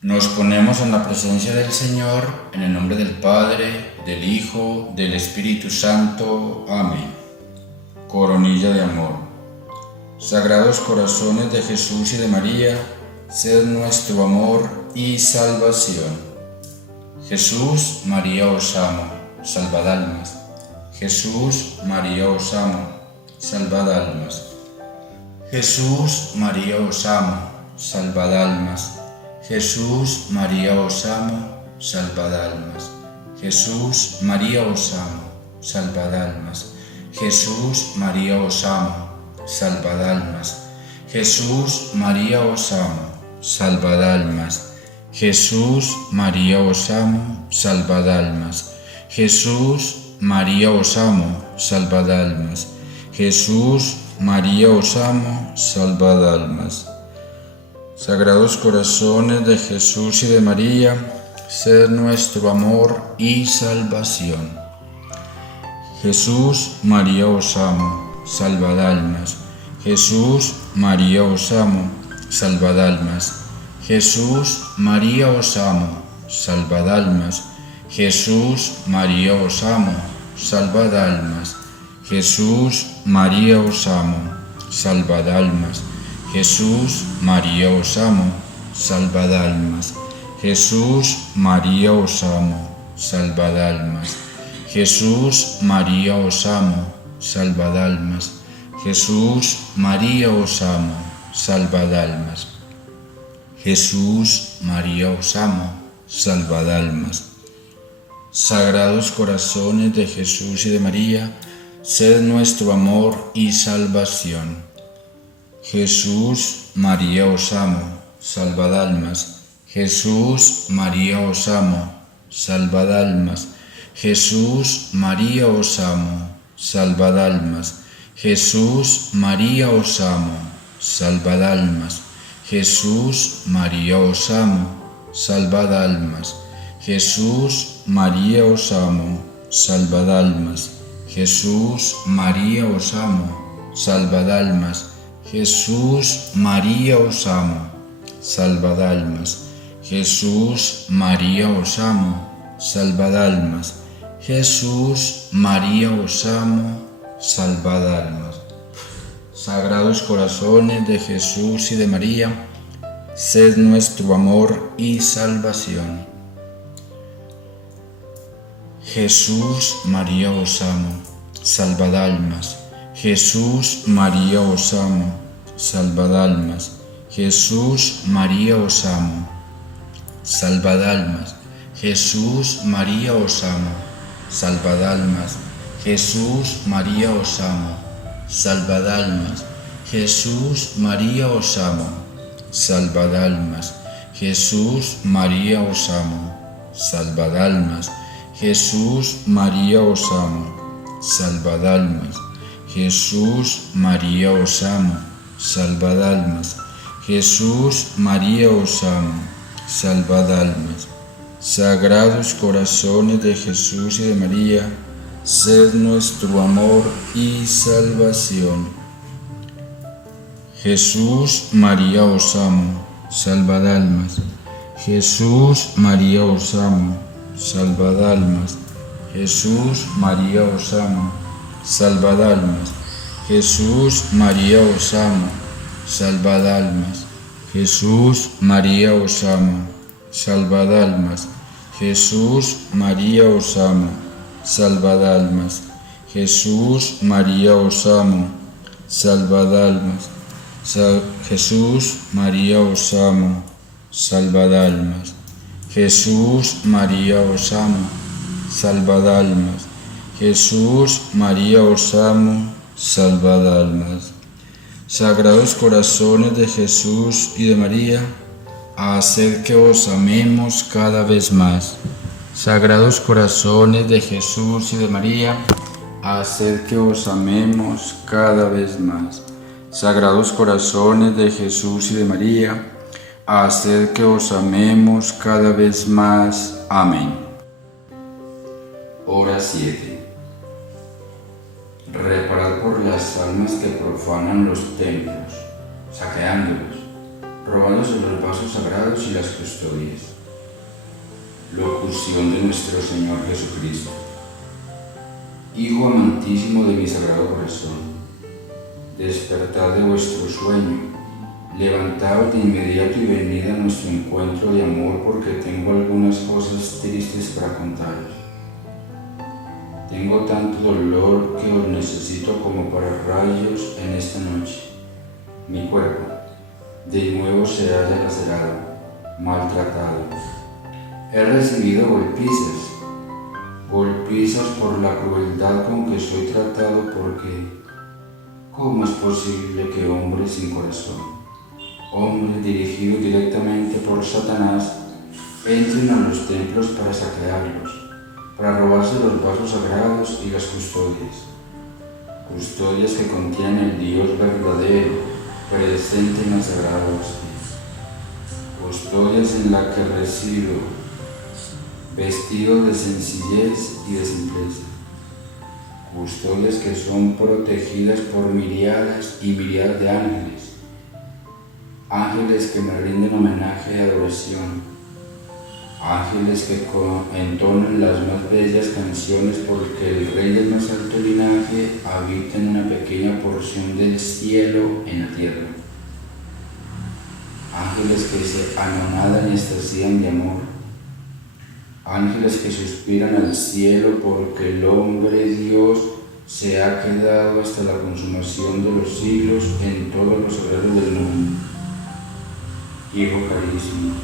Nos ponemos en la presencia del Señor, en el nombre del Padre, del Hijo, del Espíritu Santo. Amén. Coronilla de amor. Sagrados corazones de Jesús y de María, sed nuestro amor y salvación. Jesús, María os amo, salvad almas. Jesús, María os amo, salvad almas. Jesús, María os amo, salvad almas. Jesús, María os amo, salvad almas. Jesús, María os amo, salvad almas. Jesús, María os amo, salvad almas. Jesús, María os amo, salvad almas. Jesús, María os amo, salvad almas. Jesús, María os amo, salvad almas. Jesús, María os amo, salvad almas. Sagrados corazones de Jesús y de María, sed nuestro amor y salvación. Jesús, María os amo, salvad almas. Jesús, María os amo, salvad almas. Jesús, María os amo, salvad almas. Jesús, María os amo, salvad almas. Jesús, María os amo, salvad almas. Jesús, María os amo, salvad almas. Jesús, María os amo, salvad almas. Jesús, María os amo, salvad almas. Jesús, María os amo, salvad almas. Jesús, María os amo, salvad almas. Sagrados corazones de Jesús y de María, sed nuestro amor y salvación. Jesús, María os amo, salvad almas. Jesús, María os amo, salvad almas. Jesús, María os amo, salvad almas. Jesús, María os amo, salvad almas. Jesús, María os amo, salvad almas. Jesús, María os amo, salvad almas. Jesús, María os amo, salvad almas. Jesús, María os amo, salvad almas. Jesús, María os amo, salvad almas. Jesús, María os amo, salvad almas. Sagrados corazones de Jesús y de María, sed nuestro amor y salvación. Jesús, María os amo, salvad almas. Jesús, María os amo, salvad almas. Jesús, María os amo, salvad almas. Jesús, María os amo, salvad almas. Jesús, María os amo, salvad almas. Jesús, María os amo, salvad almas. Jesús, María os amo, salvad almas. Jesús, María os amo, salvad almas. Jesús, María os amo, salvad almas. Jesús, María os amo, salvad almas. Sagrados corazones de Jesús y de María, sed nuestro amor y salvación. Jesús, María os amo, salvad almas. Jesús, María os amo, salvad almas. Jesús, María os amo, salvad almas. Jesús, María os amo, salvad almas. Jesús, María os amo, salvad almas. Jesús, María os amo, salvad almas. Jesús, María os amo, salvad almas. Jesús, María os amo, salvad almas. Jesús, María os amo, salvad almas. Jesús, María os amo, salvad almas. Sagrados corazones de Jesús y de María, haced que os amemos cada vez más. Sagrados corazones de Jesús y de María, haced que os amemos cada vez más. Sagrados corazones de Jesús y de María, haced que os amemos cada vez más. Amén. Hora 7. Reparad por las almas que profanan los templos, saqueándolos, robándose los vasos sagrados y las custodias. Locución de nuestro Señor Jesucristo. Hijo amantísimo de mi sagrado corazón, despertad de vuestro sueño, levantaos de inmediato y venid a nuestro encuentro de amor, porque tengo algunas cosas tristes para contaros. Tengo tanto dolor que os necesito como para rayos en esta noche. Mi cuerpo de nuevo se halla lacerado, maltratado. He recibido golpizas por la crueldad con que soy tratado, porque ¿cómo es posible que hombres sin corazón, hombres dirigidos directamente por Satanás, entren a los templos para saquearlos, para robarse los vasos sagrados y las custodias que contienen el Dios verdadero, presente en la sagrada hostia, custodias en la que resido, vestido de sencillez y de simpleza, custodias que son protegidas por miríadas y miríadas de ángeles que me rinden homenaje y adoración, ángeles que entonan las más bellas canciones, porque el Rey del más alto linaje habita en una pequeña porción del cielo en la tierra, ángeles que se anonadan y extasían de amor, ángeles que suspiran al cielo, porque el hombre Dios se ha quedado hasta la consumación de los siglos en todos los horarios del mundo. Hijo carísimo,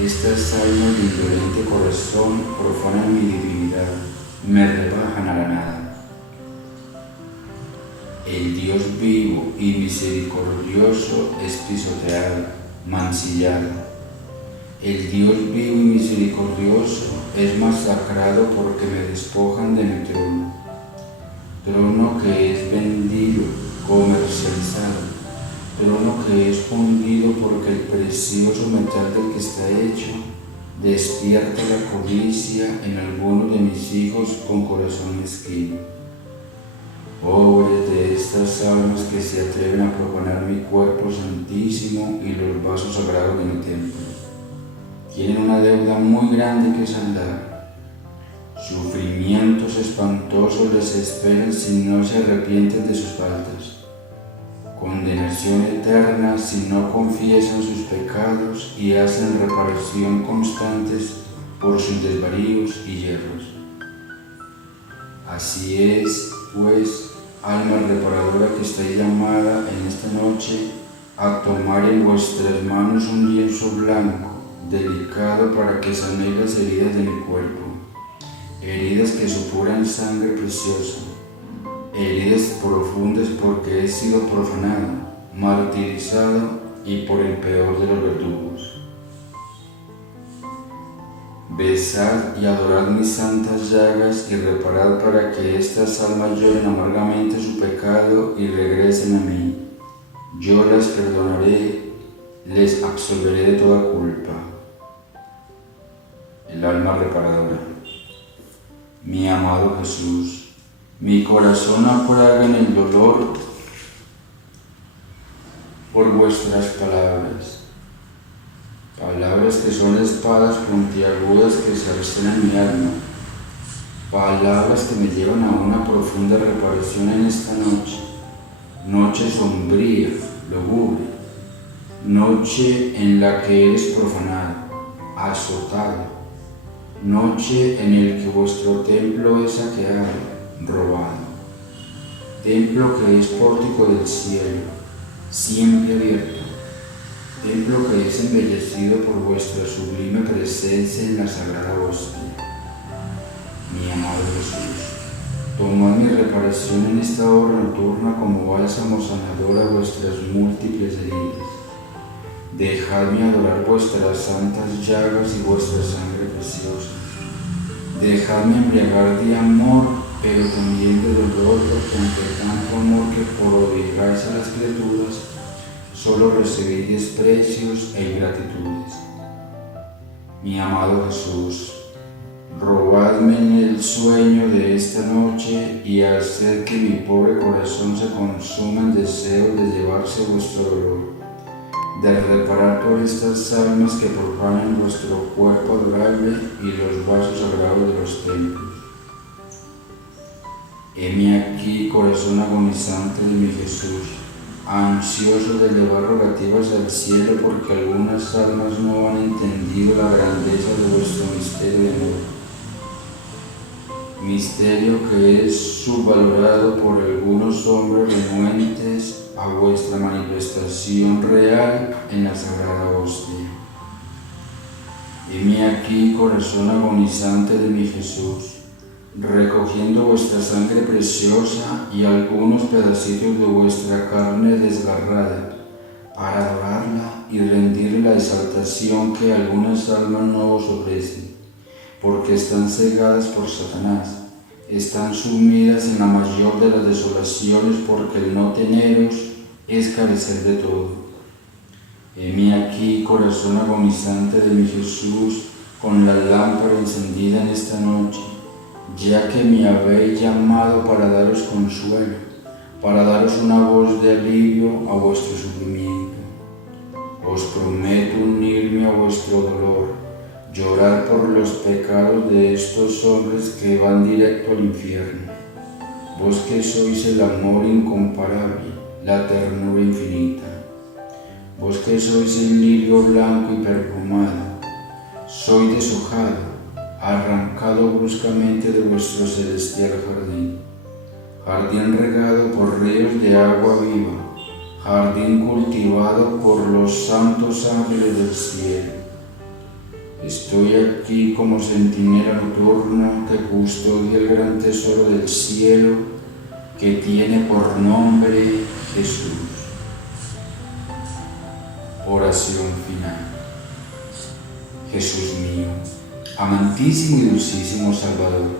estas almas de indolente corazón profanan mi divinidad, me rebajan a la nada. El Dios vivo y misericordioso es pisoteado, mancillado. El Dios vivo y misericordioso es masacrado, porque me despojan de mi trono que es vendido, comercializado, trono que es hundido, porque el precioso metal del que está hecho despierta la codicia en algunos de mis hijos con corazón mezquino. Pobres de estas almas que se atreven a profanar mi cuerpo santísimo y los vasos sagrados de mi templo. Tienen una deuda muy grande que saldar. Sufrimientos espantosos les esperan si no se arrepienten de sus faltas. Condenación eterna si no confiesan sus pecados y hacen reparación constantes por sus desvaríos y yerros. Así es, pues, alma reparadora, que estáis llamada en esta noche a tomar en vuestras manos un lienzo blanco, delicado, para que sanéis las heridas de mi cuerpo, heridas que supuran sangre preciosa, heridas profundas, porque he sido profanado, martirizado y por el peor de los verdugos. Besad y adorad mis santas llagas y reparad, para que estas almas lloren amargamente su pecado y regresen a mí. Yo las perdonaré, les absolveré de toda culpa. El alma reparadora. Mi amado Jesús, mi corazón apaga en el dolor por vuestras palabras, palabras que son espadas puntiagudas que se recelan mi alma, palabras que me llevan a una profunda reparación en esta noche, noche sombría, lúgubre, noche en la que eres profanado, azotado, noche en el que vuestro templo es saqueado, robado, templo que es pórtico del cielo, siempre abierto, templo que es embellecido por vuestra sublime presencia en la sagrada hostia. Mi amado Jesús, tomad mi reparación en esta hora nocturna como bálsamo sanador a vuestras múltiples heridas. Dejadme adorar vuestras santas llagas y vuestra sangre preciosa. Dejadme embriagar de amor, pero también de dolor, porque entre tanto amor que prodigáis a las criaturas, solo recibid desprecios e ingratitudes. Mi amado Jesús, robadme en el sueño de esta noche y haced que mi pobre corazón se consuma en deseo de llevarse vuestro dolor, de reparar por estas almas que profanan vuestro cuerpo adorable y los vasos sagrados de los templos. Heme aquí, corazón agonizante de mi Jesús, ansioso de elevar rogativas al cielo porque algunas almas no han entendido la grandeza de vuestro misterio de amor. Misterio que es subvalorado por algunos hombres renuentes a vuestra manifestación real en la Sagrada Hostia. Heme aquí, corazón agonizante de mi Jesús, recogiendo vuestra sangre preciosa y algunos pedacitos de vuestra carne desgarrada, para adorarla y rendirle la exaltación que algunas almas no os ofrecen, porque están cegadas por Satanás, están sumidas en la mayor de las desolaciones, porque el no teneros es carecer de todo. Heme aquí, corazón agonizante de mi Jesús, con la lámpara encendida en esta noche, ya que me habéis llamado para daros consuelo, para daros una voz de alivio a vuestro sufrimiento. Os prometo unirme a vuestro dolor, llorar por los pecados de estos hombres que van directo al infierno. Vos que sois el amor incomparable, la ternura infinita. Vos que sois el lirio blanco y perfumado, soy deshojado, arrancado bruscamente de vuestro celestial jardín, jardín regado por ríos de agua viva, jardín cultivado por los santos ángeles del cielo. Estoy aquí como centinela nocturna que custodia el gran tesoro del cielo que tiene por nombre Jesús. Oración final. Jesús mío, amantísimo y dulcísimo Salvador,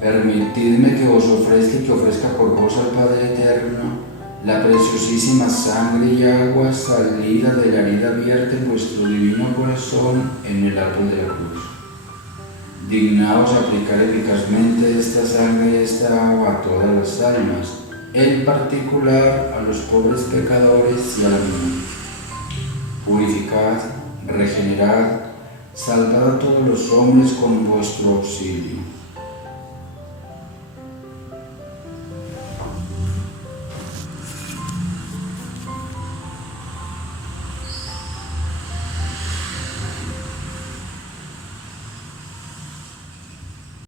permitidme que os ofrezca y que ofrezca por vos al Padre Eterno la preciosísima sangre y agua salida de la herida abierta en vuestro divino corazón en el árbol de la cruz. Dignaos aplicar eficazmente esta sangre y esta agua a todas las almas, en particular a los pobres pecadores y a la mía. Purificad, regenerad, salvad a todos los hombres con vuestro auxilio.